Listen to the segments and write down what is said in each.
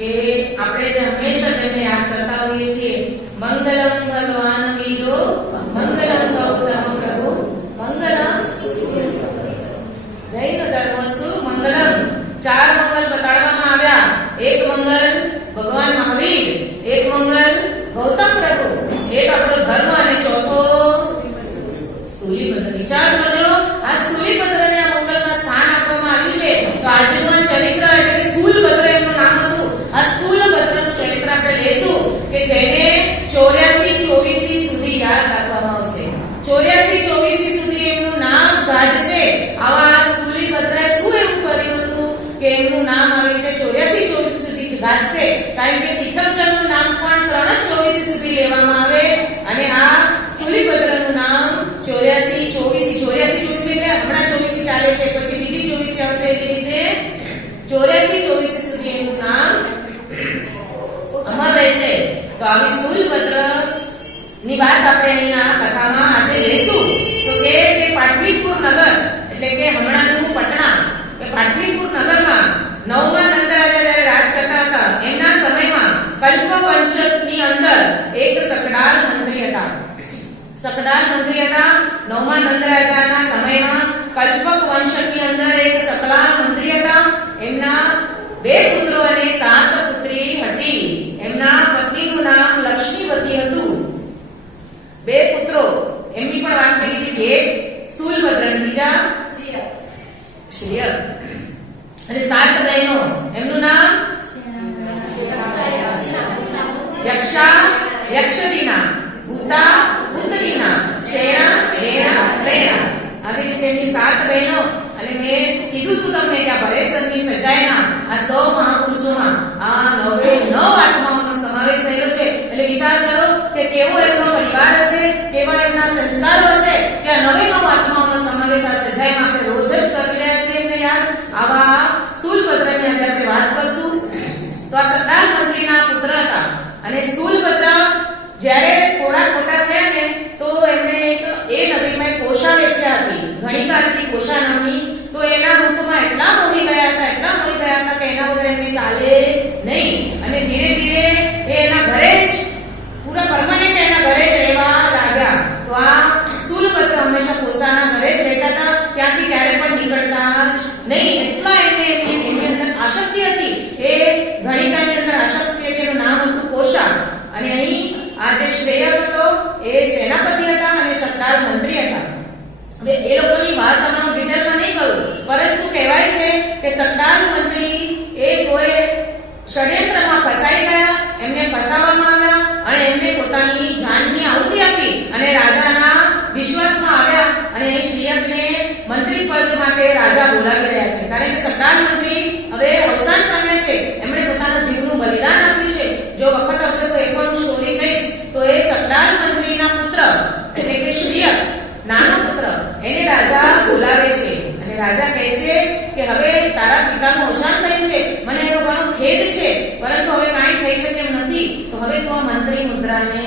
કે આપણે જે હંમેશા જેને યાદ કરતા હોઈએ છીએ, મંગલમ ભગવાન વીરો મંગલમ ગૌતમ પ્રભુ મંગલમ જૈન ધર્મસ્તુ મંગલમ. 4 મંગલ બતાડવામાં આવ્યા. એક મંગલ ભગવાન મહાવીર, એક મંગલ ગૌતમ પ્રભુ, એક આપણો ધર્મ અને ચોથો સ્થૂલીપત્ર. વિચાર કરજો, આ સ્થૂલીપત્રને આ મંગલમાં સ્થાન આપવામાં આવ્યું છે. તો આજનું આ ચરિત્ર એટલે સ્થૂલપત્ર એનું નામ હતું. આ સ્થૂલપત્રનું ચરિત્ર આપણે લેશું કે જેને 84-24 સુધી યાદ રાખવામાં આવશે. 84-24 સુધી એમનું નામ ગાજશે. આવા સ્થૂલીપત્રએ શું એવું કર્યું હતું કે એમનું નામ આવી રીતે 84-24 સુધી ગાજશે? કારણ કે તીર્થંકરનું નામ પણ 3-24 સુધી લેવામાં આવે અને આ સ્થૂલીપત્રનું નામ 84-24 એટલે હમણાં 24 ચાલે છે, પછી બીજી 24 આવશે, એવી રીતે 84-24 સુધી એનું નામ અમર રહેશે. તો આવી સ્થૂલપત્ર ની વાત આપણે અહીંયા કથામાં આજે લેશું. તો કે પાટલીપુર નગર એટલે કે હમણાંનું પટણા, કે પાટલીપુર નગરમાં 9મા નંદરાજા જ્યારે રાજ કરતા હતા એમના સમયમાં કલ્પવંશની અંદર એક સકડાલ મંત્રી હતા. સકડાલ મંત્રી હતા. 9મા નંદરાજાના સમયમાં કલ્પક વંશની અંદર એક સકડાલ મંત્રી હતા. એમના 2 પુત્રો અને 7 પુત્રી હતી. એમના પત્નીનું નામ લક્ષ્મીવતી હતું. 2 પુત્રો, એમની પણ વાત કરી હતી. એક સ્થૂલપત્ર અને બીજા શ્રેયક. અને 7 બહેનો, એમનું નામ યક્ષા યક્ષદીના, ભૂતા ભૂતદીના, શેણા રેણા રેણા. આવી રીતે એમની 7 બહેનો. અને મેં કીધું તું તમને કે આ ભરેસરની સજાયના આ 100 મહાપુરુષોમાં આ 9 આત્માઓનો સમાવેશ થયેલો છે. એટલે વિચાર કરો કે કેવો એમનો પરિવાર હશે, કેવા એમના સંસ્કારો હશે કે આ 9 આત્માઓનો સમાવેશ આ સજાયમાં આપણે રોજ જ કરી રહ્યા છીએ એમને યાદ. આવા સ્થૂલપત્રની આજે આપણે વાત કરશું. તો આ સકડાલ મંત્રીના પુત્ર હતા અને સ્થૂલપત્ર જ્યારે થોડા મોટા થયા ને તો એમને એક નદીમાં કોષા વેશ્યા હતી, ગણિકા હતી કોષા નામની. તો એના રૂપમાં એટલા મોહી ગયા હતા કે એના વગર એમને ચાલે નહીં. અને ધીરે ધીરે એના ઘરે જ પૂરા પરમાનન્ટ એના ઘરે જ રહેવા લાગ્યા. તો આ સ્થૂલપત્ર હંમેશા કોષાના ઘરે જ રહેતા હતા, ત્યાંથી ક્યારે પણ નીકળતા જ નહીં. એટલા એમની અંદર આસક્તિ હતી. એ ગણિકાની અંદર આસક્તિ હતી. એનું નામ હતું કોષા. અને અહીં આ જે શ્રેયક હતો એ સેનાપતિ હતા અને સકડાલ મંત્રી હતા. હવે એ લોકોની વાત તમને ડિટેલમાં નહીં કરું, પરંતુ કહેવાય છે કે સકડાલ મંત્રી એ કોઈ ષડયંત્રમાં ફસાઈ ગયા, એમને ફસાવવામાં આવ્યા અને એમને પોતાની જાનની આહુતિ આપી અને રાજાના વિશ્વાસમાં આવ્યા. અને એ શ્રેયકને મંત્રી પદ માટે રાજા બોલાવી રહ્યા છે. કારણ કે સકડાલ મંત્રી હવે અવસાન પામ્યા છે, એમણે પોતાના જીવનું બલિદાન આપ્યું છે. જો વખત હશે તો એ પણ સ્ટોરી કહીશ. તો એ સકડાલ મંત્રીના પુત્ર એટલે કે શ્રેયક નાનો પુત્ર એને રાજા બોલાવે છે અને રાજા કહે છે કે હવે તારા પિતાનું અવસાન થયું છે, મને એનો ઘણો ખેદ છે, પરંતુ હવે કાંઈ થઈ શકે એમ નથી. તો હવે તું આ મંત્રી મુદ્રાને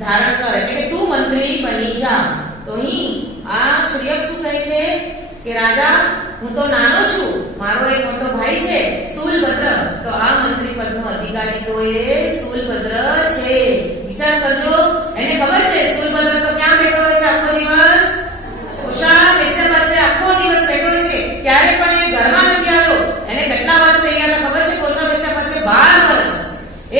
ધારણ કર, એટલે કે તું મંત્રી બની જા. તો અહીં આ શ્રેયક શું કહે છે કે રાજા હું તો નાનો છું, મારો એક મોટો ભાઈ છે સ્થૂલભદ્ર, તો આ મંત્રી પદનો અધિકારી તો એ સ્થૂલભદ્ર છે. વિચાર કરજો, એને ખબર છે સ્થૂલભદ્ર તો ક્યાં બેઠો હોય છે આખો દિવસ? કોષા વેશ્યા પાસે આખો દિવસ બેઠો છે. ક્યારે પણ એ ઘરમાં નથી આવ્યો. એને કેટલા વર્ષ થઈ ગયા ખબર છે? કોષા વેશ્યા પાસે 12 વર્ષ.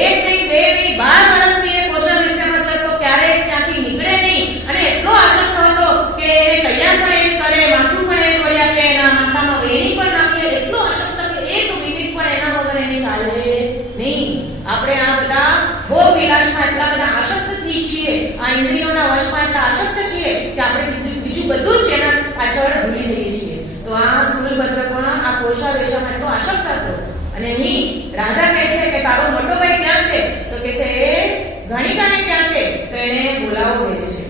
એક નહીં, બે નહીં, 12 વર્ષથી એ કોષા વેશ્યા પાસે તો ક્યારે ત્યાંથી નીકળે નહીં. અને એટલો આસક્ત હતો કે એને તૈયાર પણ એ જ કરે, માથું પણ એ જ વળ્યા કે એના માથામાં વેણી પણ નાખે. એટલો આસક્ત કે એક મિનિટ પણ એના વગર એને ચાલે નહીં. આપણે આ બધા ભોગ વિલાસમાં એટલા બધા આસક્ત થઈ છીએ, આ ઇન્દ્રિયોના વશમાં એટલા આસક્ત છીએ કે આપણે બીજું બધું જ એના પાછળ ભૂલી જઈએ છીએ. તો આ સ્થૂલભદ્ર પણ આ કોષા વેશ્યામાં એટલો આસક્ત હતો. અને અહીં રાજા કહે છે કે તારો મોટો ભાઈ ક્યાં છે? તો કે છે એ ગણિકાને ક્યાં છે? તો એને બોલાવો ભેજે છે.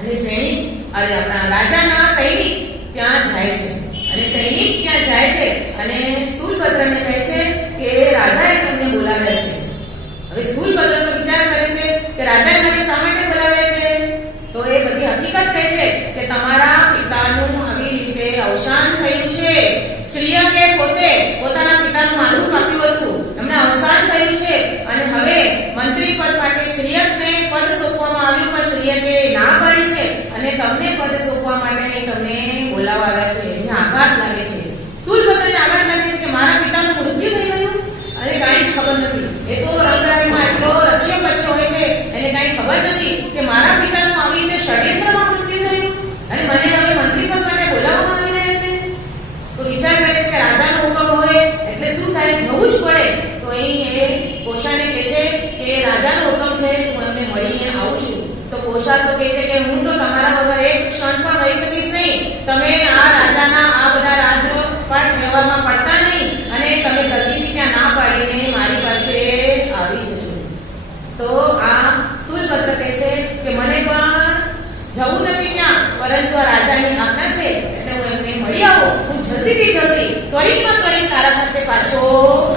અને સૈનિક આપણા રાજાના સૈનિક ત્યાં જાય છે. અને સૈનિક ત્યાં જાય છે અને સ્થૂલભદ્રને કહે છે કે રાજાએ તમને બોલાવ્યા છે. હવે સ્થૂલભદ્ર તો વિચાર કરે છે કે રાજાએ મને શા માટે બોલાવ્યા છે? તો એ બધી હકીકત કહે છે કે તમારા પિતાનું આવી રીતે અવસાન થયું છે. શ્રેયકે પોતે પોતાના પિતાનું માથું કાપ્યું હતું, એમને મંત્રી પદ માટે શ્રીયકને પદ સોંપવામાં આવ્યું, પણ શ્રીયકે ના પાડી છે અને તમને પદ સોંપવા માટે તમને બોલાવવા આવ્યા છે. એમને આઘાત લાગે છે, સ્થૂલપત્રને આઘાત લાગે છે કે મારા પિતાનું મૃત્યુ થઈ ગયું અને કાંઈ જ ખબર નથી. એ તો રંગરાઈમાં એટલો રચ્યો પચ્યો હોય છે, એને કાંઈ ખબર નથી કે મારા પિતાનું આવી રીતે ષડયંત્રમાં મૃત્યુ થયું અને મને હવે મંત્રી પદ માટે બોલાવવામાં આવી રહ્યા છે. તો વિચાર કરે છે કે રાજાનો હુકમ હોય એટલે શું થાય, જવું જ પડે. તો અહીં એ કોષાને કહે છે કે રાજાનો હુકમ છે, હું એમને મળીને આવું છું. તો કોષા તો કહે છે કે હું તો તમારા વગર એક ક્ષણ પણ રહી શકીશ નહીં. તમે આ રાજાના આ બધા રાજપાટ વ્યવહારમાં પડતા નહીં અને તમે જલ્દીથી ત્યાં ના પાડીને મારી પાસે આવી જજો. તો આ સ્થૂલપત્ર કહે છે કે મને પણ જવું નથી ત્યાં, પરંતુ આ રાજાની આજ્ઞા છે એટલે હું એમને મળી આવું. હું જલ્દીથી જલ્દી ત્વરિતમાં ત્વરિત તારા પાસે પાછો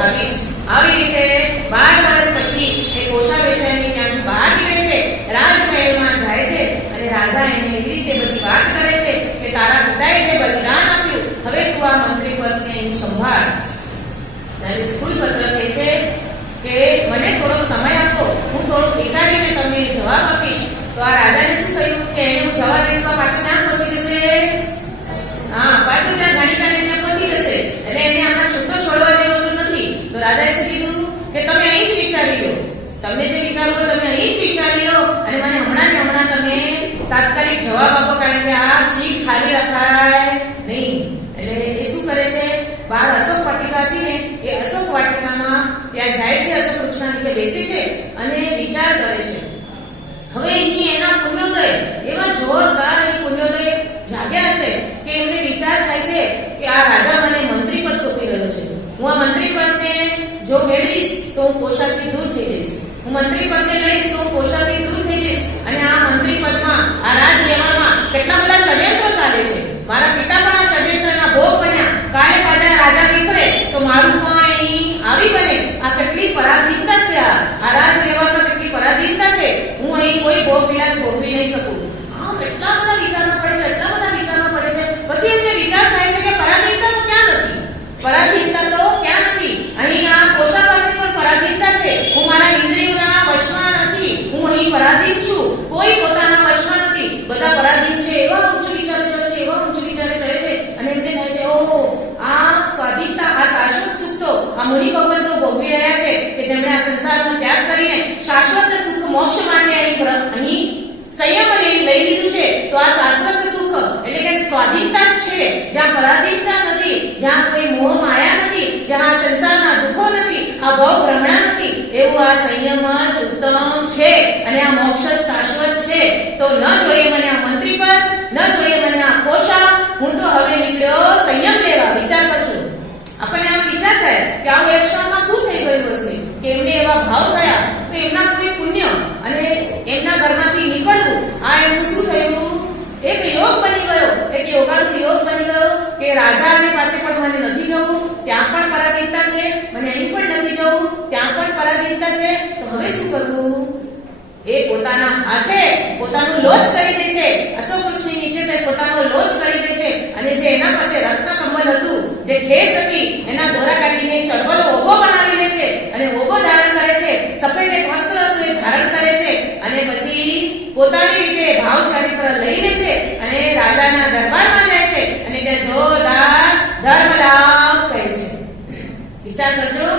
આવીશ. આવી રીતે 12 વર્ષ પછી એ કોષા વેશ્યાની ત્યાંથી બહાર નીકળે છે, રાજમહેલમાં જાય છે અને રાજા એને એવી રીતે બધી વાત કરે છે કે તારા પિતાએ જે બલિદાન આપ્યું, હવે તું આ મંત્રી પદને અહીં સંભાળ. ત્યારે સ્થૂલપત્ર કહે છે કે મને થોડો સમય આપો, હું થોડું વિચારીને તમને જવાબ આપીશ. તો આ રાજાને શું કહ્યું કે એનું જવાબ દેશમાં પાછું ક્યાં પહોંચી જશે? હા, પાછું ત્યાં ઘાણીકાને ત્યાં પહોંચી જશે. એટલે એને આમાં છૂટો છોડવા જેવો તો નથી. તો રાજાએ શું કીધું કે તમે અહીં જ વિચારી લો, તમને જે વિચારવું હોય તમે અહીં જ વિચારી લો અને મને હમણાં ને હમણાં તમે તાત્કાલિક જવાબ આપો, કારણ કે આ સીટ ખાલી રખાય નહીં. એટલે એ શું કરે છે, બહાર અશોક વાટિકા હતી ને, એ અશોક વાટિકામાં ત્યાં જાય છે, અશોક વૃક્ષના નીચે બેસે છે અને વિચાર કરે છે. હવે અહીં એના પુણ્યોદય એવા જોરદાર અહીં પુણ્યોદય જાગ્યા હશે કે એમને વિચાર થાય છે કે આ રાજા મને મંત્રી પદ સોંપી રહ્યો છે. હું આ મંત્રી પદને જો મેળવીશ તો હું કોષાથી દૂર થઈ જઈશ, હું મંત્રી પદને લઈશ તો હું કોષાથી દૂર થઈ જઈશ. અને આ મંત્રી પદમાં આ રાજ વ્યવહારમાં કેટલા બધા ષડયંત્રો ચાલે છે. મારા પિતા પણ આ ષડયંત્રના ભોગ બન્યા. કાલે પાછા રાજા નીકળે તો મારું પણ અહીં આવી બને. આ કેટલી પરાધીનતા છે, આ રાજ વ્યવહારમાં કેટલી પરાધીનતા છે. હું અહીં કોઈ ભોગ વિલાસ ભોગવી નહીં શકું. આમ એટલા બધા વિચારમાં પડે છે, એટલા બધા વિચારમાં પડે છે. પછી એમને વિચાર થાય છે કે પરાધીનતા તો ક્યાં નથી, પરાધીનતા તો ક્યાં નથી. અહીં આ કોષા પાસે પણ પરાધીનતા છે. હું મારા ઇન્દ્રિયોના વશમાં નથી, હું અહીં પરાધીન છું, કોઈ પોતાના વશમાં નથી. બધા પરાધીન છે. એવા ઉચ્ચ વિચારો ચડે છે, એવા ઉચ્ચ વિચારો ચડે છે અને એમને થાય છે ઓહો, આ સ્વાધીનતા, આ શાશ્વત સુખ તો આ મુનિ ભગવાન તો ભોગવી રહ્યા છે કે જેમણે આ સંસારનો ત્યાગ કરીને શાશ્વત સુખ મોક્ષ માટે અહીં સંયમ લઈ લીધું છે. તો આ શાશ્વત સુખ એટલે કે સ્વાધીનતા જ છે, જ્યાં પરાધીનતા નથી, જ્યાં કોઈ મોહ માયા નથી, જ્યાં સંસારના દુઃખો નથી, આ ભવ ભ્રમણા નથી. એવું આ સંયમ જ ઉત્તમ છે અને આ મોક્ષ જ શાશ્વત છે. તો ન જોઈએ મને આ મંત્રી પદ, ન જોઈએ મને આ કોષા, હું તો હવે નીકળ્યો સંયમ લેવા. વિચાર કરજો, આપણને આમ વિચાર થાય કે આવું એક ક્ષણમાં શું થઈ ગયું હશે કે એમને એવા ભાવ થયા. તો એમના કોઈ પુણ્ય અને એમના ઘરમાંથી નીકળવું, આ એમનું શું થયું, એક યોગ બની ગયો, એક યોગાનું યોગ બની ગયો કે રાજાની પાસે પણ મને નથી જવું, ત્યાં પણ પરાધીનતા છે, મને અહીં પણ નથી જવું, ત્યાં પણ પરાધીનતા છે. તો હવે શું કરવું? એ પોતાના હાથે પોતાનું લોચ કરી દે છે, અશોક વૃક્ષની નીચે તે પોતાનો લોચ કરી દે છે અને જે એના પાસે રત્ન કમલ હતું, જે ખેસ હતી, એના દોરા કાઢીને ચળવળો ઓગો બનાવી લે છે અને ઓગો ધારણ કરે છે. સફેદ એક વસ્ત્ર હતું એ ધારણ કરે છે અને પછી પોતાની રીતે ભાવ ચારિત્ર લઈ લે છે અને રાજાના દરબારમાં જાય છે અને ત્યાં જોરદાર ધર્મલાપ કહે છે. વિચાર કરજો,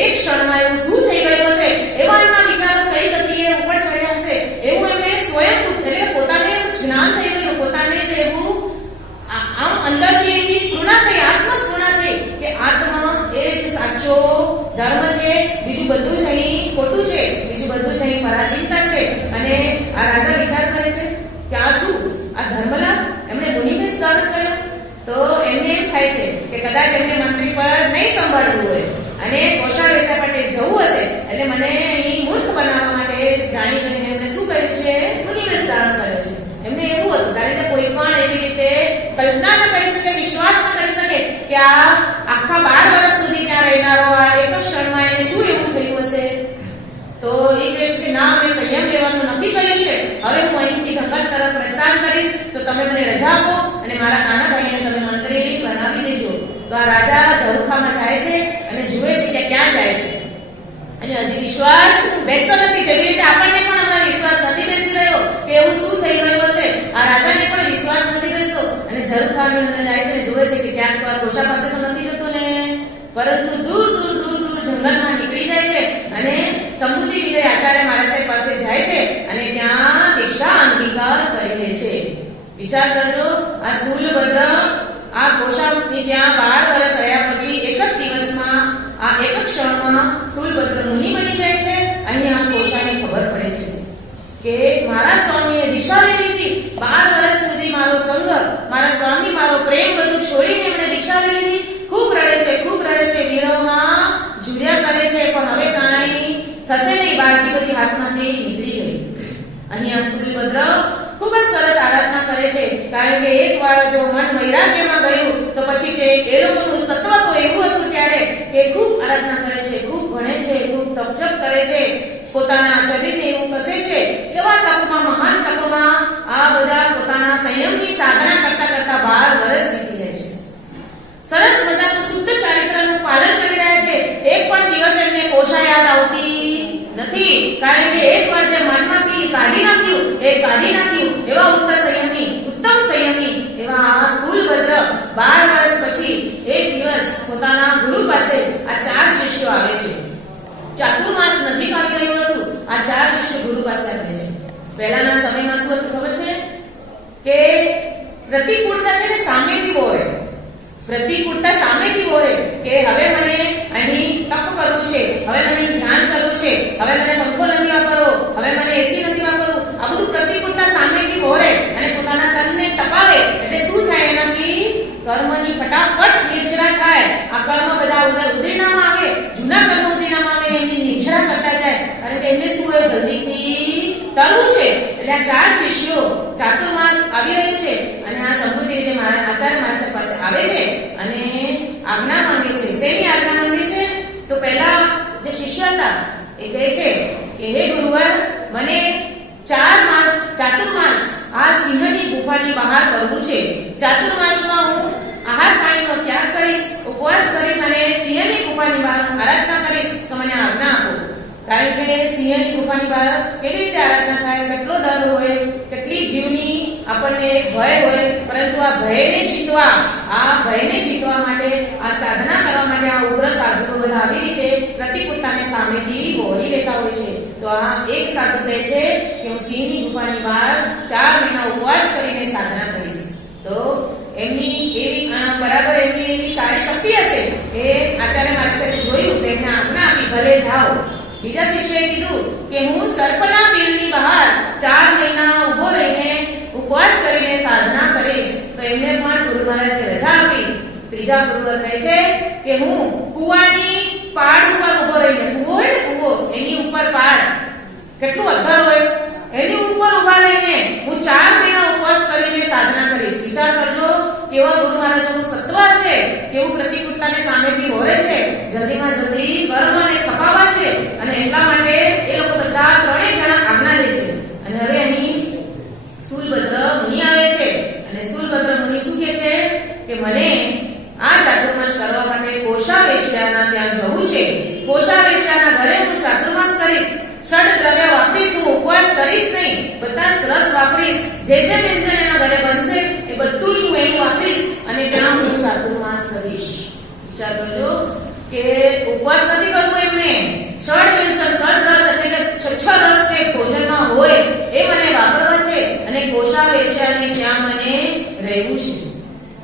એક ક્ષણમાં એવું શું થઈ ગયું હશે, એવા એમના વિચારો કઈ ગતિએ ઉપર ચડ્યા હશે. એવું એમને સ્વયં એટલે પોતાને જ્ઞાન થઈ ગયું, પોતાને જ એવું આમ અંદરથી એવી સ્ફૂર્ણા થઈ, આત્મસ્ફૂર્ણા થઈ કે આત્મા એ જ સાચો ધર્મ છે, બીજું બધું જ અહીં ખોટું છે, બીજું બધું જ અહીં પરાધીનતા છે. અને આ રાજા વિચાર કરે છે કે આ શું, આ ધર્મલાભ એમણે મુનિવેશ ધારણ કર્યો. તો એમને એમ થાય છે કે કદાચ એમને મંત્રી પદ નહીં સંભાળવું હોય અને કોષા વેશ્યા માટે જવું હશે એટલે મને અહીં મૂર્ખ બનાવવા માટે જાણી જોઈને એમને શું કર્યું છે, મુનિવેશ ધારણ કર્યો છે. એમને એવું હતું, કારણ કે કોઈ પણ એવી રીતે કલ્પના ન કરી શકે, વિશ્વાસ ન કરી શકે કે આ આખા 12 વર્ષ સુધી ત્યાં રહેનારો આ એક ક્ષણમાં એને શું એવું થયું હશે. તો એ કહે છે કે ના, મેં સંયમ લેવાનું નક્કી કર્યું છે, હવે હું અહીંથી જંગલ તરફ પ્રસ્થાન કરીશ, તો તમે મને રજા આપો અને મારા નાના ભાઈને તમે મંત્રી બનાવી દેજો. તો આ રાજા ઝરૂખામાં જાય છે અને જુએ છે કે ક્યાં જાય છે અને હજી વિશ્વાસ બેસતો નથી. જેવી રીતે આપણને પણ હમણાં વિશ્વાસ નથી બેસી રહ્યો કે એવું શું થઈ રહ્યું હશે. આ રાજાને પણ વિશ્વાસ નથી બેસતો અને ઝડપાવી અંદર જાય છે, જુએ છે કે ક્યાંક તો આ ડોસા પાસે તો નથી જતો ને, પરંતુ દૂર દૂર દૂર દૂર જંગલમાં નીકળી જાય છે અને સમૃદ્ધિ વિજય આચાર્ય મહારાજ સાહેબ પાસે જાય છે અને ત્યાં દીક્ષા અંગીકાર કરી લે છે. વિચાર કરજો, આ સ્થૂલભદ્ર આ કોષાની ત્યાં 12 વર્ષ રહ્યા પછી એક જ દિવસમાં આ એક ક્ષણમાં સ્થૂલભદ્ર મુનિ બની જાય છે. અહીં આ કોષાને ખબર પડે છે કે મારા સ્વામીએ દીક્ષા લઈ લીધી, 12 વર્ષ સુધી મારો સંગ, મારા સ્વામી મારો પ્રેમ બધું છોડીને એમણે દીક્ષા લઈ લીધી. ખૂબ રડે છે, ખૂબ રડે છે, વિરહમાં ઝૂર્યા કરે છે, પણ હવે કાંઈ થશે નહીં, બાજી બધી હાથમાંથી નીકળી ગઈ. અહીંયા સ્થૂલભદ્ર ખૂબ જ સરસ આરાધના કરે છે, કારણ કે એકવાર જો મન વૈરાગ્યમાં ગયું તો પછી તે એ લોકોનું સત્વ તો એવું હતું ત્યારે કે ખૂબ આરાધના કરે છે, ખૂબ ભણે છે, ખૂબ તપજપ કરે છે, પોતાના શરીરને એવું કસે છે. એવા તપમાં, મહાન તપમાં આ બધા પોતાના સંયમની સાધના કરતા કરતા 12 વર્ષ વીતી જાય છે. સરસ મજાનું શુદ્ધ ચારિત્રનું પાલન કરી રહ્યા છે. એક પણ દિવસ એમને કોષા યાદ આવતી નથી, કારણ કે એકવાર જે મનમાંથી કાઢી નાખ્યું એવા ઉત્તમ સંયમી એવા આ સ્થૂલભદ્ર 12 વર્ષ પછી એક દિવસ પોતાના ગુરુ પાસે આ 4 શિષ્યો આવે છે. ચાતુર્માસ નજીક આવી રહ્યું હતું, આ 4 શિષ્યો ગુરુ પાસે આવે છે. પહેલાના સમયમાં શું હતું ખબર છે કે પ્રતિકૂળતા છે ને સામેથી હોય, પ્રતિકૂળતા સામેથી હોય કે હવે મને અહીં તપ કરવું છે, હવે મને ધ્યાન કરવું છે, હવે મને પંખો નથી વાપરવો, હવે મને એસી નથી વાપરવું, આ બધું પ્રતિકૂળતા સામેથી હોય અને પોતાના તનને તપાવે એટલે શું થાય, એનાથી કર્મની ફટાફટ નિર્જરા થાય. આ કર્મ બધા ઉદીર્ણમાં આવે, જૂના કર્મ ઉદીર્ણમાં આવે, એમની નિર્જરા કરતા જાય, કારણ કે એમને શું હોય, જલ્દીથી તરવું છે. એટલે આ 4 શિષ્યો, ચાતુર્માસ આવી રહ્યું છે અને આ સમૃદ્ધિ જે આચાર્ય મહારાજ પાસે આવે છે અને આજ્ઞા માંગે છે. શેની આજ્ઞા માંગે છે? તો પહેલા જે શિષ્ય હતા એ કહે છે કે હે ગુરુવર, મને 4 માસ ચાતુર્માસ આ સિંહની ગુફાની બહાર કરવું છે. ચાતુર્માસમાં હું આહાર પાણીનો ત્યાગ કરીશ, ઉપવાસ કરીશ અને સિંહની ગુફાની બહાર આરાધના કરીશ, તો મને આજ્ઞા આપો. કારણ કે સિંહની ગુફાની બહાર કેવી રીતે આરાધના થાય, કેટલો ડર હોય, કેટલી જીવની આપણને ભય હોય, પરંતુ આ ભયને જીતવા માટે, આ સાધના કરવા માટે આ ઉગ્ર સાધુઓ બધા આવી રીતે પ્રતિકૂળતાને સામેથી વહોરી લેતા હોય છે. તો આ એક સાધુ કહે છે કે હું સિંહની ગુફાની બહાર 4 મહિના ઉપવાસ કરીને સાધના કરીશ. તો એમની એવી સારી શક્તિ હશે એ આચાર્ય મહારાજ સાહેબે જોયું, તેમને આજ્ઞા આપી, ભલે જાઓ. બીજા શિષ્યએ કીધું કે હું સર્પના બિલની બહાર 4 મહિના ઉભો રહીને ઉપવાસ કરીને સાધના કરીશ, તો એમને પણ ગુરુ મહારાજે રજા આપી. ત્રીજા ગુરુવર કહે છે કે હું કુવાની પાડ ઉપર ઉભો રહીને, કુવો હોય ને કુવો, એની ઉપર પાડ, કેટલું અધર હોય, એની ઉપર ઉભા રહીને હું 4 મહિના ઉપવાસ કરીને સાધના કરીશ. વિચાર કરજો કેવા ગુરુ મહારાજોનું સત્વ હશે, કેવું પ્રતિકૂળતાને સામેથી હોય છે, જલ્દીમાં જલ્દી કર્મને ખપાવા છે અને એટલા માટે એ લોકો બધા 3 જણા આજ્ઞા લે છે. અને હવે અહીં સ્થૂલભદ્ર મુનિ આવે છે અને સ્થૂલભદ્ર મુનિ શું કહે છે કે મને આ ચાતુર્માસ કરવા માટે કોષા વેશ્યાના ત્યાં જવું છે. કોષા વેશ્યાના ઘરે હું ચાતુર્માસ કરીશ, ષડ દ્રવ્ય વાપરીશ, હું ઉપવાસ કરીશ નહીં, બધા રસ વાપરીશ, જે વ્યંજન એના ઘરે બનશે એ બધું જ હું એનું વાપરીશ અને ત્યાં હું ચાતુર્માસ કરીશ. વિચાર કરજો કે ઉપવાસ નથી કરવું એમને, ષડ રસ એટલે કે 6 રસ છે ભોજનમાં હોય એ મને વાપરવા છે અને કોષા વેશ્યાને ત્યાં મને રહેવું છે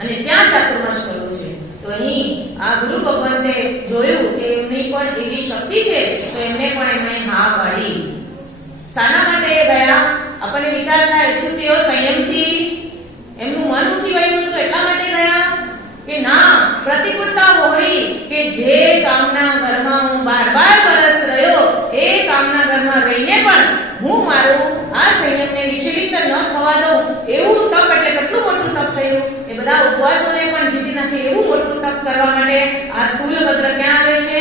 અને ત્યાં ચાતુર્માસ કરવું છે. તો અહીં આ ગુરુ ભગવંતે જોયું કે એમની પણ એવી શક્તિ છે, તો એમને હા પાડી. શાના માટે એ ગયા? આપણને વિચાર થાય શું તેઓ સંયમથી એમનું મન ઉઠી ગયું હતું એટલા માટે ગયા કે ના, પ્રતિકૂળતા હોઈ કે જે કામના ઘરમાં હું 12 વર્ષ રહ્યો, એ કામના ઘરમાં રહીને પણ હું મારું આ સંયમને વિચલિત ન થવા દઉં, એવું તપ, એટલે કેટલું મોટું તપ થયું, એ બધા ઉપવાસોને પણ જીતી નાખે એવું મોટું તપ કરવા માટે આ સ્થૂલભદ્ર ક્યાં આવે છે?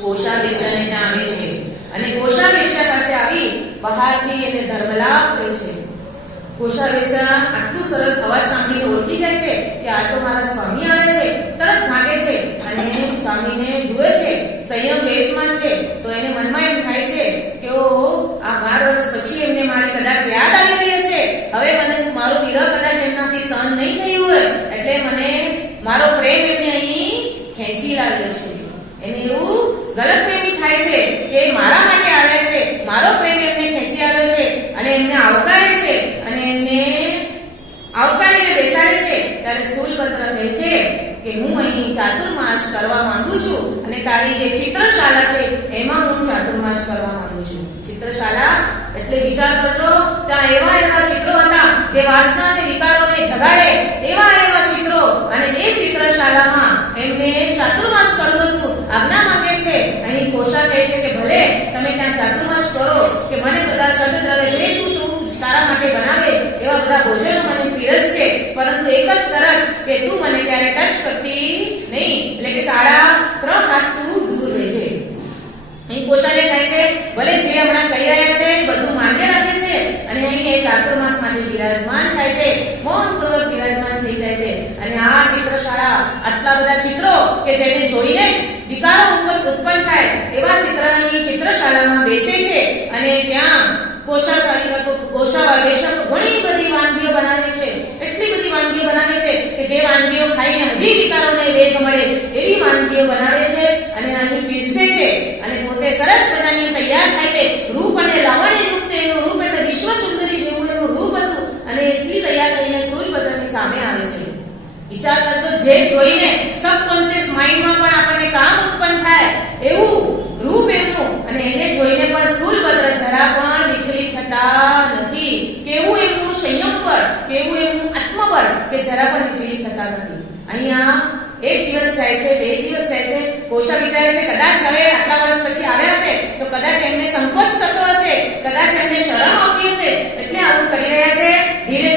કોષા વેશ્યાને ત્યાં આવે છે અને કોષા વેશ્યા પાસે આવી બહારથી એને ધર્મલાભ કહે છે. કોષા વેશ્યા આટલું સરસ અવાજ સાંભળીને ઓળખી જાય છે કે આ તો મારા સ્વામી આવે છે, તરત ભાગે છે અને સ્વામીને જુએ છે, સંયમ વેશમાં છે, તો એને મનમાં એમ થાય છે ગલતફહેમી થાય છે કે મારા માટે આવ્યા છે, મારો પ્રેમ એમને ખેંચી આવ્યો છે અને એમને આવકારે છે અને એમને આવકારીને બેસાડે છે, ત્યારે સ્થૂલભદ્ર કહે છે કે હું અહીં ચાતુર્માસ કરવા માંગુ છું અને તારી જે ચિત્રશાળા છે એમાં હું ચાતુર્માસ કરવા માંગુ છું. ચિત્રશાળા એટલે વિચાર કરજો, ત્યાં એવા એવા ચિત્રો હતા જે વાસના અને વિકારોને જગાડે, એવા ચિત્રો, અને એ ચિત્રશાળામાં એમને ચાતુર્માસ કરવું હતું. આજ્ઞા માંગે છે. અહીં કોશા કહે છે કે ભલે તમે ત્યાં ચાતુર્માસ કરો, કે મને બધા ષડદ્રવ્ય જે તું તારા માટે બનાવે એવા બધા ભોજનો મને પીરસ છે, પરંતુ એક જ શરત કે તું મને ક્યારે ટચ કરતી નહીં, એટલે કે 3.5 હાથ તું દૂર રહેજે. અહીં કોશાને થાય છે ભલે જે હમણાં કહી રહ્યા છે બધું માન્ય રાખે છે અને અહીં એ ચાતુર્માસ માટે બિરાજમાન થાય છે, મૌનપૂર્વક બિરાજમાન થઈ જાય છે. અને આ ચિત્રશાળા, આટલા બધા ચિત્રો કે જેને જોઈને જ વિકારો ઉત્પન્ન થાય એવા ચિત્રની ચિત્રશાળામાં બેસે છે અને ત્યાં કોશા ઘણી બધી વાનગીઓ બનાવે છે, એટલી બધી વાનગીઓ બનાવે છે કે જે વાનગીઓ ખાઈને હજી વિકારોને વેગ મળે એવી વાનગીઓ બનાવે છે અને અહીં પીરસે છે અને પોતે સરસ મજાની તૈયાર થાય છે. રૂપ અને લાવણ્ય યુક્ત એનું રૂપ, એટલે વિશ્વ સુંદરી જેવું એનું રૂપ હતું અને એટલી તૈયાર થઈને સ્થૂલભદ્રની સામે આવે છે. વિચાર કરજો, જે જોઈને સબકોન્શિયસ માઇન્ડમાં પણ આપણને કામ ઉત્પન્ન થાય એવું રૂપ એમનું, અને એને જોઈને પણ સ્થૂલભદ્ર જરા પણ વિચલિત થતા નથી. કેવું એમનું સંયમ બળ, કેવું એમનું આત્મબળ કે જરા પણ વિચલિત થતા નથી. અહીંયા 1 દિવસ જાય છે, 2 દિવસ જાય છે, કોશા વિચારે છે કદાચ હવે આટલા વર્ષ પછી આવ્યા હશે તો કદાચ એમને સંકોચ થતો હશે, કદાચ એમને શરમ આવતી હશે, એટલે આવું કરી રહ્યા છે. ધીરે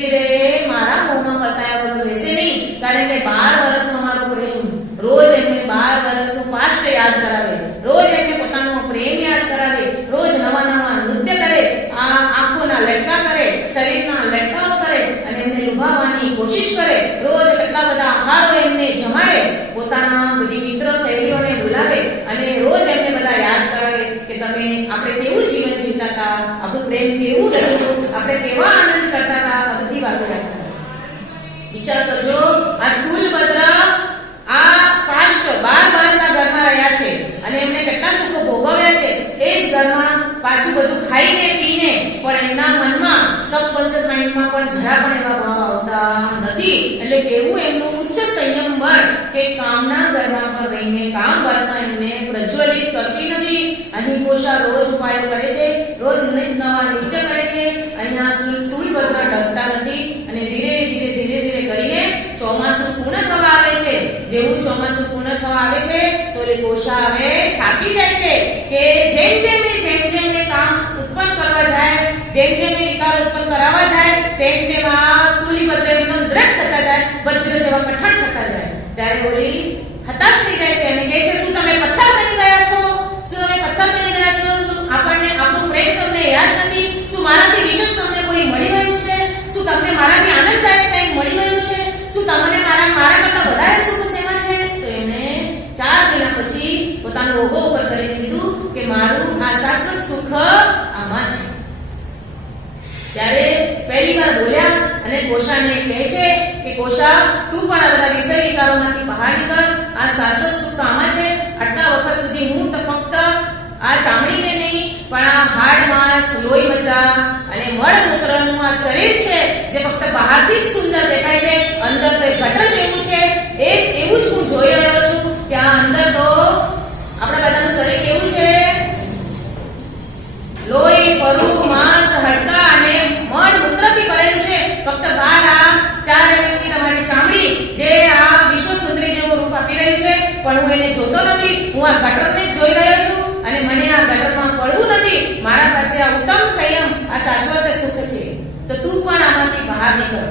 ધીરે મારા મોહમાં ફસાયા વગર રહેશે નહીં, કારણ કે 12 વર્ષનો મારો પ્રેમ, રોજ એમને 12 વર્ષનું પાસ્ટ યાદ કરાવે, રોજ એમને પોતાનો પ્રેમ યાદ કરાવે, રોજ નવા નૃત્ય કરે, આ આંખોના લટકા કરે, શરીરના લટકાઓ કરે અને એમને લુભાવવાની કોશિશ કરે, રોજ કેટલા બધા આહારો એમને જમાડે, પોતાના બધી મિત્રો સહેલીઓને બોલાવે અને રોજ એમને બધા યાદ કરાવે કે તમે આપણે કેવું જીવન જીવતા હતા, આપણું પ્રેમ કેવું હતું, આપણે કેવા આનંદ કરતા હતા, આ બધી વાતો કરતા. વિચાર કરજો, આ સ્થૂલભદ્ર આ પાસ્ટ 12 વર્ષ આ ઘરમાં રહ્યા છે અને એમને કેટલા સુખો ભોગવ્યા છે, એ જ ઘરમાં પાછું બધું ખાઈને પીને પણ એમના મનમાં સબકોન્શિયસ માઇન્ડમાં પણ જરા પણ એવા ભાવ આવતા નથી. એટલે કેવું એમનું ઉચ્ચ સંયમ બળ કે કામના ગરબા પર રહીને કામ વાસના એમને પ્રજ્વલિત કરતી નથી. અહીં કોશા રોજ ઉપાયો કરે છે, રોજ નવા નૃત્ય કરે છે, અહીંયા સ્થૂલભદ્ર ડરતા નથી અને ધીરે કરીને ચોમાસું પૂર્ણ થવા આવે છે. જેવું ચોમાસું પૂર્ણ થવા આવે છે તો એ કોશા હવે થાકી જાય છે કે જેમ એ કામ ઉત્પન્ન કરવા જાય, જેમ એ વિકાર ઉત્પન્ન કરાવવા જાય, તેમ આ સ્થૂલભદ્ર એકદમ દ્રઢ થતા જાય, વજ્ર જેવા કઠણ થતા જાય. ત્યારે બોલી હતાશ થઈ જાય છે અને કહે છે શું તમે પથ્થર બની ગયા છો, શું તમે પથ્થર બની ગયા છો, શું આપણને આપણો પ્રેમ તમને યાદ નથી, શું મારાથી વિશેષ તમને કોઈ મળી ગયું છે, શું તમને મારાથી આનંદદાયક કંઈક મળી ગયું છે, શું તમને મારા કરતા વધારે સુખ શેમાં છે. તો એમણે 4 મહિના પછી પોતાનો ઓગો ઉપર કરીને કીધું કે મારું આ શાશ્વત સુખ આમાં છે. ત્યારે પહેલી વાર બોલ્યા અને કોશાને કહે છે કે કોશા તું પણ આ બધા વિષય વિકારોમાંથી બહાર નીકળ, આ શાશ્વત સુખ આમાં છે. આટલા વખત સુધી હું તો ફક્ત આ ચામડીને નહીં પણ આ હાડ માંસ, લોહી મજા અને મળમૂત્રનું આ શરીર છે જે ફક્ત બહારથી જ સુંદર દેખાય છે, અંદર તો ગટર જેવું છે, એવું જ હું જોઈ રહ્યો છું. ત્યાં અંદર તો આપણા બધાનું શરીર કેવું છે, લોહી, પરુ, માંસ, હાડકા અને મળમૂત્રથી ભરેલું છે. ફક્ત બહાર આ 4 mmની તમારી ચામડી જે આ વિશ્વ સુંદરી જેવું રૂપ આપી રહ્યું છે, પણ હું એને જોતો નથી, હું આ ગટરને જ જોઈ રહ્યો છું અને મને આ ગટરમાં પડવું નથી. મારા પાસે આ ઉત્તમ સંયમ, આ શાશ્વત સુખ છે, તો તું પણ આમાંથી બહાર નીકળ.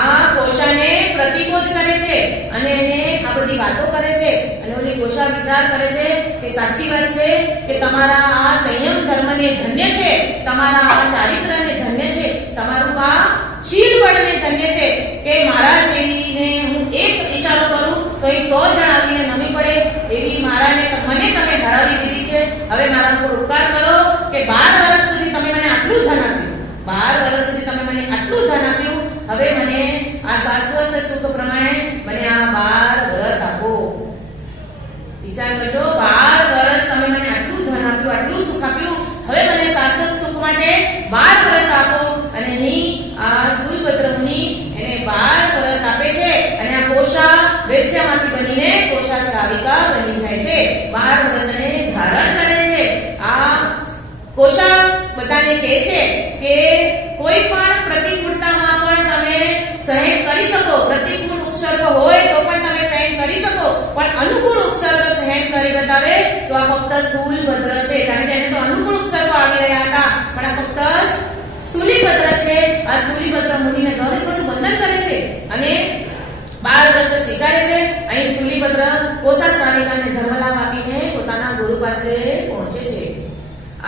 આ કોશાને પ્રતિબોધ કરે છે અને એને આ બધી વાતો કરે છે અને ઓલી કોશા વિચાર કરે છે કે સાચી વાત છે કે તમારા આ સંયમ ધર્મને ધન્ય છે, તમારા આ ચારિત્રને ધન્ય છે, તમારું આ શીલ બળને ધન્ય છે કે મારા જેવીને હું એક ઈશારો કરું તો એ 100 જણ આવીને નમી પડે એવી મને તમે હરાવી દીધી છે. હવે મારા પર ઉપકાર કરો કે 12 વર્ષ સુધી તમે મને આટલું ધન આપ્યું, 12 વર્ષ સુધી તમે મને આટલું ધન આપ્યું, હવે મને આ શાશ્વત સુખ પ્રમાણે મને આ 12 વ્રત આપો. વિચાર કરજો, માટે 12 વ્રત આપો. અને અહીં આ સ્થૂલભદ્ર મુનિ એને 12 વ્રત આપે છે અને આ કોષા વેશ્યામાંથી બનીને કોષા શ્રાવિકા બની જાય છે. 12 વ્રતને ધારણ કરે છે. આ કોષા બધાને કહે છે કે કોઈ પણ પ્રતિકૂળતામાં પણ તમે સહન કરી શકો. પ્રતિકૂળ ઉપસર્ગ હોય તો પણ તમે સહન કરી શકો, પણ અનુકૂળ ઉપસર્ગ સહન કરી બતાવે તો આ ફક્ત સ્થૂલભદ્ર છે. કારણ કે એને તો અનુકૂળ ઉપસર્ગો આવી રહ્યા હતા, પણ આ ફક્ત સ્થૂલીભદ્ર છે. આ સ્થૂલીભદ્ર મુનિને ઘણું બધું બંધન કરે છે અને 12 વ્રત સ્વીકારે છે. અહીં સ્થૂલીભદ્ર કોષા શ્રાવિકાને ધર્મલાભ આપીને પોતાના ગુરુ પાસે પહોંચે છે.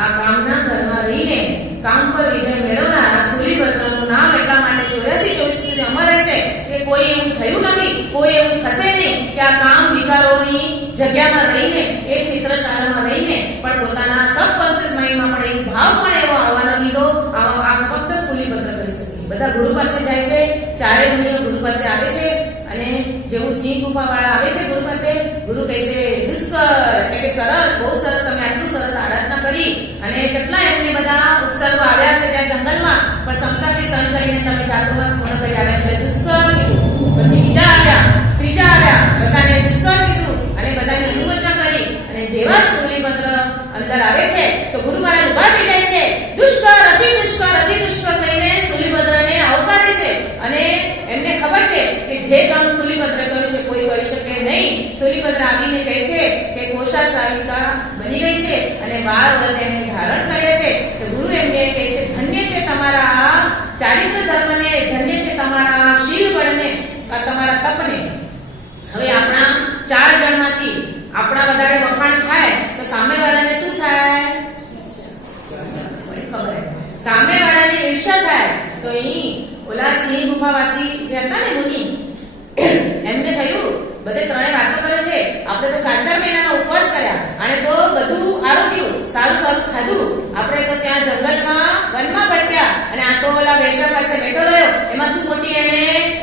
આ કામના ઘરમાં રહીને કામ પર વિજય મેળવનાર આ સ્થૂલીભદ્રનું નામ એટલા માટે 84 સુધી અમર રહેશે કે કોઈ એવું થયું નથી, કોઈ એવું થશે નહીં કે આ કામ વિકારોની જગ્યામાં રહીને, એ ચિત્રશાળામાં રહીને પણ પોતાના સબકોન્શિયસ માઇન્ડમાં પણ એક ભાવ પણ એવો આવવાનો દીધો. આ ફક્ત સ્થૂલીભદ્ર કરી શકે. બધા ગુરુ પાસે જાય છે, ચારે મુનિઓ ગુરુ પાસે આવે છે અને જેવું સિંહ ગુફા વાળા આવે છે ગુરુ પાસે, ગુરુ કહે છે દુષ્કર, એટલે કે સરસ, બહુ સરસ, તમે આટલું સરસ આરાધના કરી અને કેટલા એમને બધા ઉત્સર્ગો આવ્યા છે ત્યાં જંગલમાં, પણ ક્ષમતાથી સહન કરીને તમે ચાતુર્માસ પૂર્ણ કરી આવ્યા છે. દુષ્કર કીધું, પછી બીજા આવ્યા, ત્રીજા આવ્યા, બધાને દુષ્કર કીધું અને બધાને અનુમોદના કરી. અને જેવા સ્થૂલીભદ્ર અંદર આવે છે તો ગુરુ મહારાજ ઉભા થઈ જાય છે. દુષ્કર, અતિ દુષ્કર કહીને સ્થૂલીભદ્રને આવકારે છે અને એમને ખબર છે કે જે કામ સ્થૂલીભદ્ર કર્યું છે કોઈ કરી શકે નહીં. સ્થૂલીભદ્ર આવીને કહે છે કે કોષા શ્રાવિકા બની ગઈ છે અને 12 વ્રત એમને ધારણ કર્યા છે. તો ગુરુ એમને કહે છે ધન્ય છે તમારા ચારિત્ર ધર્મને, ધન્ય છે તમારા શીલ બળને, તમારા તપને. હવે આપણા 4 જણમાંથી આપણા વધારે વખાણ થાય તો સામેવાળાને શું થાય? ખબર, સામેવાળાને ઈર્ષ્યા થાય. તો અહીં ઓલા સિંહ ગુફાવાસી જે હતા ને મુનિ, એમને થયું બધે ત્રણે વાતો કરે છે, આપણે તો 4 મહિનાનો ઉપવાસ કર્યા અને તો બધું આરોગ્યું, સારું ખાધું, આપણે તો ત્યાં જંગલમાં વનમાં ભટક્યા અને આ તો ઓલા વેશ્યા પાસે બેઠો રહ્યો. એમાં શું મોટી એને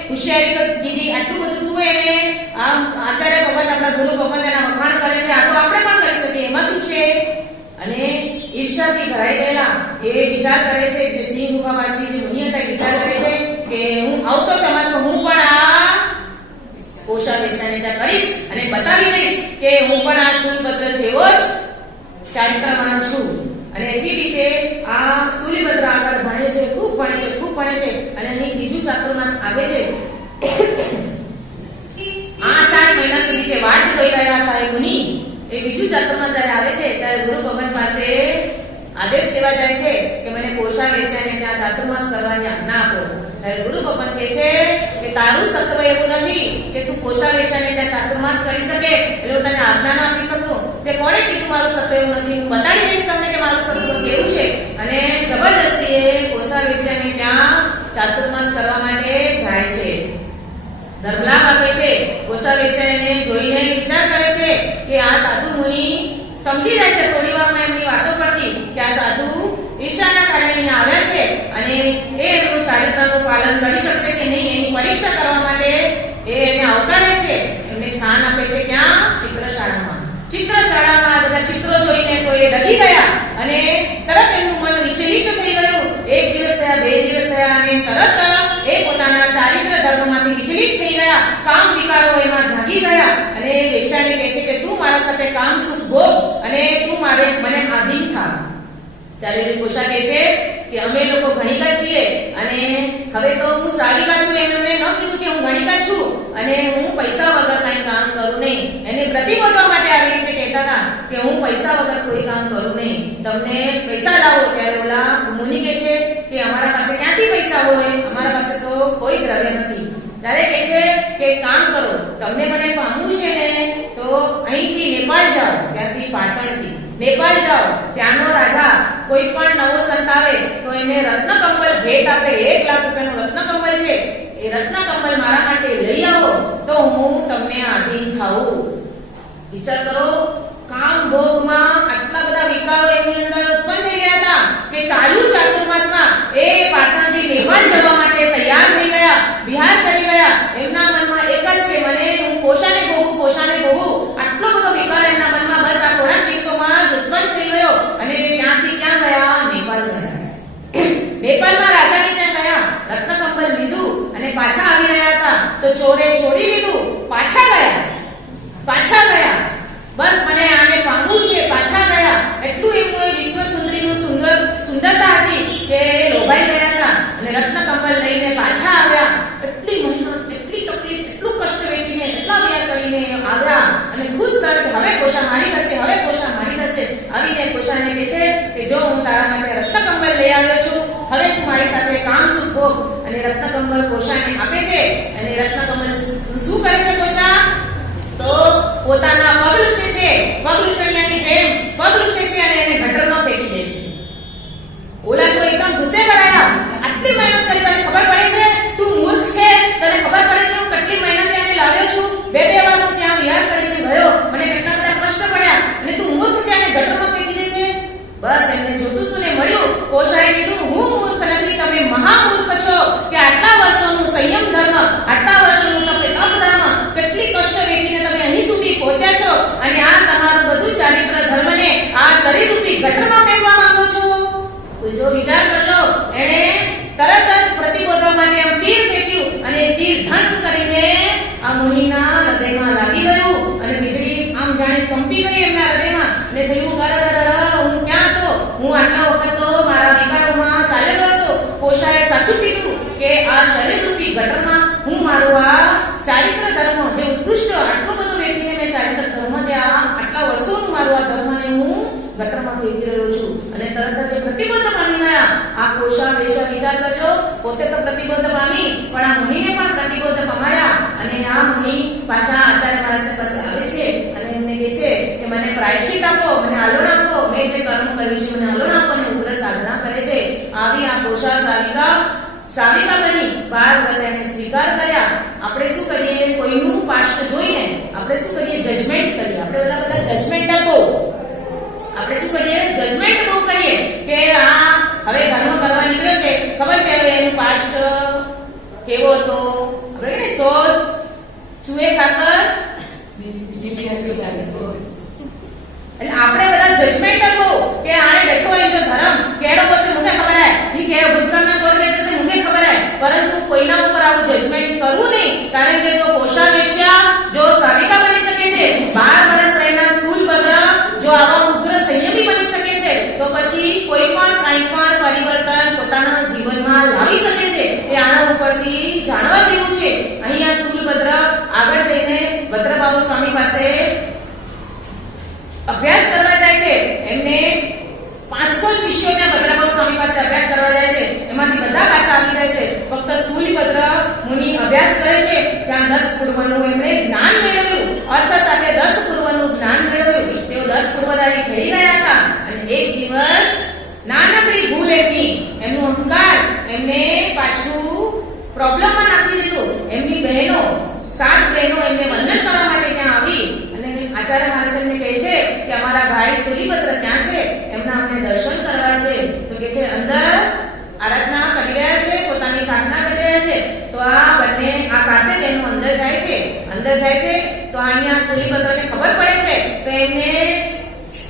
હોશિયારી તો કીધી, આટલું બધું શું એને આ આચાર્ય ભગત, આપણા ગુરુ ભગત એના વખાણ કરે છે, આ તો આપણે પણ કરી શકીએ, એમાં શું છે? અને ઈર્ષ્યાથી ભરાઈ ગયેલા એ વિચાર કરે છે, જે સિંહ ગુફાવાસી જે મુનિ હતા વિચાર કરે છે કે હું આવતો ચોમાસો હું પણ આ કોષા વેશ્યાને ત્યાં કરીશ અને બતાવી દઈશ કે હું પણ આ સ્થૂલભદ્ર જેવો જ ચારિત્રવાન છું. અને એવી રીતે આ સ્થૂલભદ્ર આગળ ભણે છે, ખૂબ ભણે છે અને અહીં બીજું ચાતુર્માસ આવે છે. 8 મહિના સુધી જે વાટ જોઈ રહ્યા હતા એ મુનિ, એ બીજું ચાતુર્માસ જ્યારે આવે છે ત્યારે ગુરુ ભગવાન પાસે આદેશ દેવા જાય છે કે મને કોષા વેશ્યાને ત્યાં ચાતુર્માસ કરવાની આજ્ઞા આપો. ત્યારે ગુરુ ભગવાન કહે છે કે તારું સત્વ એવું નથી કે તું કોષા વેશ્યાને ત્યાં ચાતુર્માસ કરી શકે, એટલે હું તને આજ્ઞા ના આપી શકું. તે કોણે કીધું મારું સત્વ એવું નથી? હું બતાડી દઈશ તમને કે મારું સત્વ કેવું છે. અને જબરદસ્તી એ કોષા વેશ્યાને ત્યાં ચાતુર્માસ કરવા માટે જાય છે, ધર્મલાભ આપે છે. કોષા વેશ્યાને જોઈને વિચાર કરે છે કે આ સાધુ મુનિ સમજી જાય છે થોડી વારમાં એમની વાતો પરથી કે આ સાધુ ઈર્ષ્યાના કારણે અહીંયા આવ્યા છે અને એ એમનું ચારિત્રનું પાલન કરી શકશે કે નહીં એની પરીક્ષા કરવા માટે એ એને આવકારે છે. એમને સ્થાન આપે છે ક્યાં? ચિત્રશાળામાં. ચિત્રશાળામાં બધા ચિત્રો જોઈને તો એ ડગી ગયા અને તરત એમનું મન વિચલિત થઈ ગયું. 1 દિવસ થયા, 2 દિવસ થયા અને તરત એ પોતાના ચારિત્ર ધર્મમાંથી વિચલિત થઈ ગયા. કામ વિકારો એમાં જાગી ગયા અને એ વેશ્યાને કહે છે કે તું મારા સાથે કામ સુખ ભોગ અને તું મને આધીન થા. ત્યારે કોષા કહે છે કે અમે લોકો ગણિકા છીએ અને હવે તો હું શ્રાવિકા છું, એમણે ન કીધું કે હું ગણિકા છું અને હું પૈસા વગર કાંઈ કામ કરું નહીં. એને પ્રતિબોધવા માટે આવી રીતે કહેતા હતા કે હું પૈસા વગર કોઈ કામ કરું નહીં, તમને પૈસા લાવો. ત્યારે ઓલા મુનિ કહે છે કે અમારા પાસે ક્યાંથી પૈસા હોય, અમારા પાસે તો કોઈ દ્રવ્ય નથી. ત્યારે કહે છે કે કામ કરો, તમને મને પામવું છે ને તો અહીંથી નેપાળ જાઓ, ત્યાંથી પાટણથી નેપાળ જાઓ, ત્યાંનો રાજા કોઈ પણ નવો સંત આવે તો એને રત્નકંબલ ભેટ આપે. 1 લાખ રૂપિયાનું રત્નકંબલ છે, એ રત્નકંબલ મારા માટે લઈ આવો તો હું તમને આધીન થાઉં. વિચાર કરો, કામ ભોગમાં આટલા બધા વિકારો એમની અંદર ઉત્પન્ન થઈ ગયા હતા કે ચાલુ ચાતુર્માસમાં એ પાટણથી નેપાળ જવા માટે તૈયાર થઈ ગયા, વિહાર કરી ગયા. એમના મનમાં એક જ કે મને હું કોષાને ભોગવું. આટલો બધો વિકાર એમના મનમાં બસ આ થોડા દિવસોમાં જ ઉત્પન્ન થઈ ગયો અને ત્યાંથી ક્યાં ગયા? નેપાળ ગયા. આવી રહ્યા હતા તો ચોરે છોડી દીધું, પાછા ગયા. બસ મને આને પામવું છે, પાછા ગયા. એટલું એમનું એ વિશ્વ સુંદરીનું સુંદરતા હતી કે લોભાઈ ગયા હતા અને રત્નકમલ લઈને પાછા આવ્યા. એટલી મહેનત, એટલી તકલીફ, એટલું કષ્ટ વેઠીને, એટલા વ્યાર કરીને આવ્યા અને ખુશ થયા કે હવે કોશા મારી થશે. આવીને કોશાને કહે છે કે જો હું તારા માટે રત્નકમલ લઈ આવ્યો છું, હવે તું મારી સાથે કામ સુખ ભોગ. અને રત્નકમલ કોશાને આપે છે અને રત્નકમલ શું કરે છે કોશા? તો પોતાના પગલુછણિયાની જેમ પગલુછે છે અને એને ગટરમાં ફેંકી દે છે. ઓલા તો એકદમ ગુસ્સે ભરાયા, આટલી મહેનત કરી તને ખબર પડે છે? તું મૂર્ખ છે, તને ખબર પડે છે હું કેટલી મહેનત એને લાવ્યો છું? બે વાર હું ત્યાં વિહાર કરીને ગયો, મને કેટલા બધા કષ્ટ પડ્યા અને તું મૂર્ખ છે અને ગટરમાં ફેંકી દે છે. બસ એમને જોતું તું ને મળ્યું. કોશાએ કીધું હું મૂર્ખ નથી, તમે મહામૂર્ખ છો કે આટલા વર્ષોનું સંયમ ધર્મ, આટલા વર્ષોનું તમે તપ ધર્મ, કેટલી કષ્ટ વેઠીને તમે અહીં સુધી પહોંચ્યા છો અને આ તમારું બધું ચારિત્ર ધર્મને આ શરીરરૂપી ગટરમાં ફેંકવા માંગો છો. તો જો વિચાર કરજો, એણે તરત જ પ્રતિબોધવા માટે આમ તીર ફેંક્યું અને તીર ધન કરીને આ મુનિના હૃદયમાં લાગી ગયું અને વીજળી આમ જાણે કંપી ગઈ એમના હૃદયમાં અને થયું હું ક્યાં હતો? હું આટલા વખત તો મારા વિકારોમાં ચાલ્યો હતો. કોશાએ સાચું કીધું કે આ શરીરરૂપી ગટરમાં હું મારું આ ચારિત્ર ધર્મ જે ઉત્કૃષ્ટ આટલો બધો વેઠીને મેં ચારિત્ર ધર્મ જે આટલા વર્ષોનું મારું આ ધર્મને હું ગટરમાં ફેંકી રહ્યો છું. અને તરત જ પ્રતિબદ્ધ પામી ગયા. આ કોશા વેશા વિચાર કરજો, પોતે તો પ્રતિબદ્ધ પામી પણ આ મુનિને પણ પ્રતિબદ્ધ પમાડ્યા. અને આ મુનિ પાછા આચાર્ય મહારાજ પાસે આવે છે અને એમને કહે છે કે મને પ્રાયશ્ચિત આપો, મને આલોન આપો, મેં જે કર્મ કર્યું છે મને આલોન આપો. અને ઉગ્ર સાધના કરે છે. આવી આ કોશા સાવિકા બની 12 વ્રત એને સ્વીકાર કર્યા. આપણે શું કરીએ? કોઈનું પાસ્ટ જોઈને આપણે શું કરીએ? જજમેન્ટ કરીએ. આપણે બધા જજમેન્ટલ બહુ આપણે શું કરીએ? જજમેન્ટ બહુ કરીએ કે આ હવે ધર્મ કરવા નીકળ્યો છે, ખબર છે હવે એનું પાસ્ટ કેવો હતો. આપણે ને સોર ચૂએ ખાતર એટલે આપણે બધા જજમેન્ટલ બહુ કે આને બેઠો હોય તો ધર્મ કેડો પાસે મને ખબર હે, ઈ કે ભૂતકાળના કોર કે છે મને ખબર હે, પરંતુ કોઈના ઉપર આવું જજમેન્ટ કરવું નહીં. કારણ કે જો કોશા વેશ્યા જો સાવિકા બની શકે છે, 12 વર્ષ રહેલા સ્થૂલભદ્ર જો આવા ઉગ્ર સંયમી બની શકે છે, તો પછી કોઈ પણ કંઈ પણ પરિવર્તન પોતાના જીવનમાં લાવી શકે છે. એ આના ઉપરથી જાણવા જેવું છે. અહીંયા સ્થૂલભદ્ર આગળ જઈને ભદ્રબાહુ સ્વામી પાસે અભ્યાસ કરવા જાય છે. એમને 500 શિષ્યોને ભદ્રબાહુ સ્વામી પાસે અભ્યાસ કરવા જાય છે. એમાંથી બધા પાછા આવી જાય છે. ફક્ત સ્થૂલભદ્ર મુનિ અભ્યાસ કરે છે. ત્યાં 10 પૂર્વનું એમણે જ્ઞાન મેળવ્યું. અર્થ સાથે 10 પૂર્વનું જ્ઞાન મેળવ્યું. તેઓ 10 પૂર્વધારી થઈ ગયા હતા અને એક દિવસ નાનકડી ભૂલ એમની એમનું અહંકાર એમને પાછું પ્રોબ્લેમમાં નાખી દીધું. એમની બહેનો 7 બહેનો એમને વંદન કરવા માટે ત્યાં આવી અને આચાર્ય મહારાજ એમને કહે છે કે અમારા ભાઈ સ્થૂલીભદ્ર ક્યાં છે? એમના અમને દર્શન કરવા છે. તો કે છે અંદર આરાધના કરી રહ્યા છે, પોતાની સાધના કરી રહ્યા છે. તો આ બંને આ 7 બહેનો અંદર જાય છે. તો અહીંયા સ્થૂલીભદ્રને ખબર પડે છે. તો એમને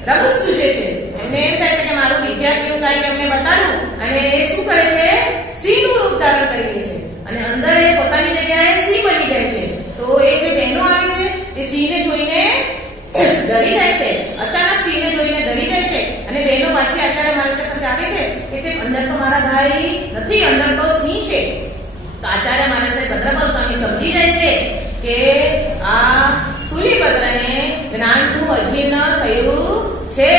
રમૂજ સૂજે છે. એમને એમ થાય છે કે મારું વિદ્યાર્થીઓ કાંઈક એમને બતાડું અને એ શું કરે છે? સિંહનું રૂપ ધારણ કરી લે છે અને અંદર એ પોતાની જગ્યાએ સિંહ બની જાય છે. તો એ જે બહેનો આવી છે એ સિંહને જોઈને ડરી જાય છે. અચાનક સિંહને જોઈને ડરી જાય છે અને બહેનો પાછી આચાર્ય મહારાજ પાસે આવે છે કે છે અંદર તો મારા ભાઈ નથી, અંદર તો સિંહ છે. તો આચાર્ય મહારાજ ભદ્રબાહુ સ્વામી સમજી જાય છે કે આ સ્થૂલીભદ્રને જ્ઞાનનું અજીર્ણ થયું છે.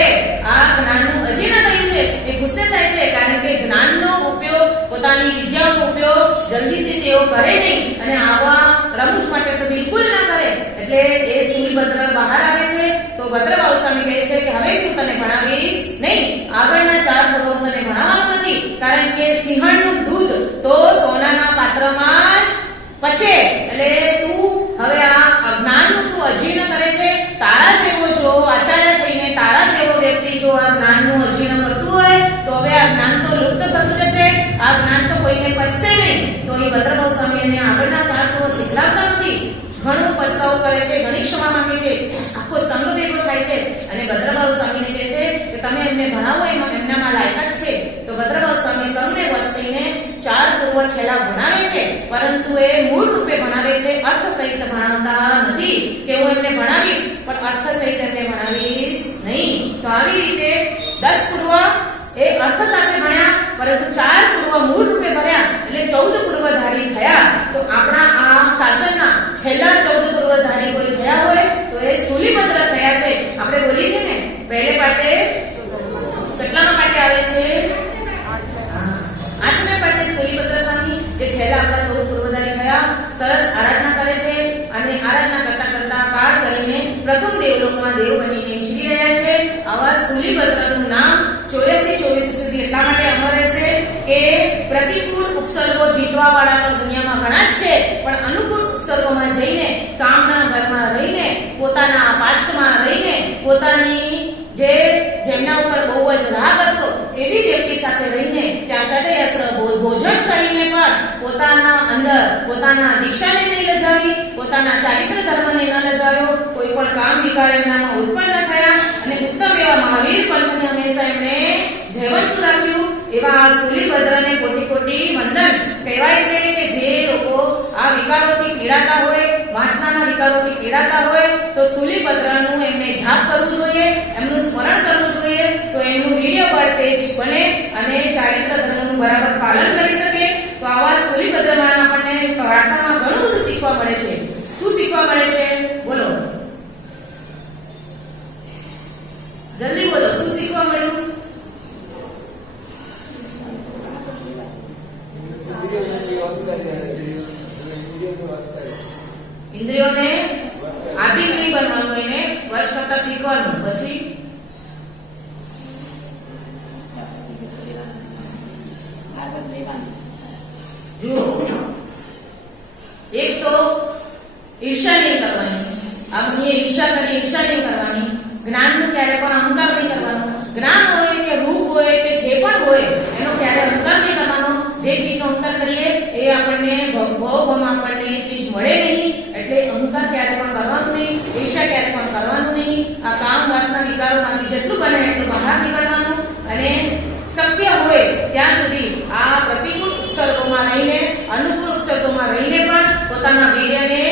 આ જ્ઞાનનું અજીર્ણ થયું છે. એ ગુસ્સે થાય છે કારણ કે જ્ઞાનનો ઉપયોગ, પોતાની વિદ્યાનો ઉપયોગ જલ્દીથી તેઓ કરે નહીં અને આવા રમૂજ માટે તો બિલકુલ ના કરે. એટલે એ સ્થૂલીભદ્ર બહાર આવે છે. તો ભદ્રબાહુ સ્વામી કહે છે કે હવે હું તને ભણાવીશ નહીં. આગળના 4 પૂર્વ તને ભણાવવાનું નથી. કારણ કે સિંહણનું દૂધ તો સોનાના પાત્રમાં જ પચે. એટલે તું હવે આ અજ્ઞાનનું તું અજીર્ણ કરે છે. તારા જેવો જો આચાર્ય થઈને તારા જેવો વ્યક્તિ જો આ જ્ઞાનનું અજીર્ણ કરતું હોય તો હવે આ જ્ઞાન તો લુપ્ત થતું જશે. આ જ્ઞાન તો કોઈને પચશે નહીં. તો એ ભદ્રબાહુ સ્વામી એને આગળના 4 પૂર્વ શીખવાડતા નથી. ઘણું પસ્તાવો કરે છે, ઘણી ક્ષમા માંગે છે. આખો સંઘ ભેગો થાય છે અને ભદ્રબાહુ સ્વામીને કહે છે કે તમે એમને ભણાવો, એમનામાં લાયકાત છે. તો ભદ્રબાહુ સ્વામી સંઘને વશ થઈને 4 પૂર્વ છેલ્લા ભણાવે છે, પરંતુ એ મૂળ રૂપે ભણાવે છે, અર્થ સહિત ભણાવતા નથી કે હું એમને ભણાવીશ પણ અર્થ સહિત એમને ભણાવીશ નહીં. તો આવી રીતે 10 પૂર્વ એ અર્થ સાથે ભણ્યા, પરંતુ 4 પૂર્વ મૂળ રૂપે ભણ્યા, એટલે 14 પૂર્વધારી થયા. તો આપણા આ શાસનના છેલ્લા 14 પૂર્વધારી કોઈ થયા હોય તો એ સ્થૂલીપત્ર થયા છે. આપણે બોલી છે ને પહેલે પાઠે કેટલામાં પાઠે આવે છે? 8મે પાઠે સ્થૂલીપત્ર સ્વામી જે છેલ્લા આપણા 14 પૂર્વધારી થયા સરસ આરાધના કરે છે અને આરાધના કરતા કરતા કાળ કરીને પ્રથમ દેવલોકમાં દેવ બનીને વિચરી રહ્યા છે. આવા સ્થૂલીપત્રનું નામ 84 સુધી એટલા માટે અમર રહેશે કે પ્રતિકૂળ ઉપસર્ગો જીતવા વાળા તો દુનિયામાં ઘણા જ છે, પણ અનુકૂળ ઉપસર્ગોમાં જઈને કામના ઘરમાં રહીને પોતાના પાષ્ટમાં રહીને પોતાની જેમના ઉપર બહુ જ રાગ હતો એવી વ્યક્તિ સાથે રહીને ત્યાં ષડયસ્ત્ર ભોજન કરીને પણ પોતાના અંદર પોતાના દીક્ષાને નહીં લજાવી, પોતાના ચારિત્ર ધર્મને ન લજાવ્યો, કોઈ પણ કામ વિકાર એમનામાં ઉત્પન્ન થયા અને ઉત્તમ એવા મહાવીર પંથને હંમેશા એમણે જયવંતું રાખ્યું. એવા સ્થૂલીભદ્રને કોટી કોટી વંદન. કહેવાય છે કે જે લોકો આ વિકારોથી પીડાતા હોય, વાસનાના વિકારોથી પીડાતા હોય તો સ્થૂલીભદ્રનું એમને જાપ કરવું જોઈએ, એમનું સ્મરણ કરવું જોઈએ, તો એમનું વીર્ય બળ તેજ બને અને ચારિત્ર ધર્મનું બરાબર પાલન કરી શકે. તો આવા સ્થૂલીભદ્રમાં આપણને વાર્તામાં ઘણું બધું શીખવા મળે છે. શું શીખવા મળે છે? બોલો જલ્દી બોલો, શું શીખવા મળ્યું? ઇન્દ્રિયોને આધીન નહીં બનવાનું, એને વશ કરતા શીખવાનું. પછી જુઓ, એક તો ઈર્ષા નહીં કરવાની, આપણે ઈર્ષા કરી ઈર્ષા નહીં કરવાની. જ્ઞાનનું ક્યારે પણ અહંકાર નહીં કરવાનો. જ્ઞાન હોય કે રૂપ હોય કે જે પણ હોય એનો ક્યારે અહંકાર નહીં કરવાનો. જે ચીજનો અહંકાર કરીએ એ આપણને ભવમાં આપણને એ ચીજ મળે નહીં, એટલે અહંકાર ક્યારે પણ કરવાનું નહીં, ઈર્ષા ક્યારે પણ કરવાનું નહીં. આ કામ વાસના વિકારોમાંથી જેટલું બને એટલું બહાર નીકળવાનું અને શક્ય હોય ત્યાં સુધી આ પ્રતિકૂળ ઉપસર્ગોમાં રહીને અનુકૂળ ઉપસર્ગોમાં રહીને પણ પોતાના વીર્યને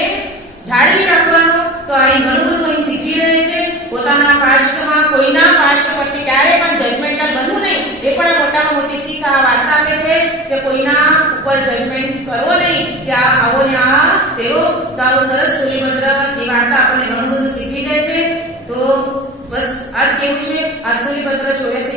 જાળવી રાખવાનો. તો અહીં ઘણું બધું અહીં શીખી રહે છે. પોતાના પાષ્ટમાં કોઈના પાષ્ટ પરથી ક્યારે પણ જજમેન્ટલ બનવું નહીં. એ પણ મોટામાં મોટી શીખ આ વાર્તા આપે છે કે કોઈના ઉપર જજમેન્ટ કરવો નહીં કે આ આવો ને આ તેવો. તો આવો સરસ સ્થૂલીભદ્ર એ વાર્તા આપણને ઘણું બધું શીખવી જાય છે. તો બસ આજ કેવું છે, આ સ્થૂલીભદ્ર 84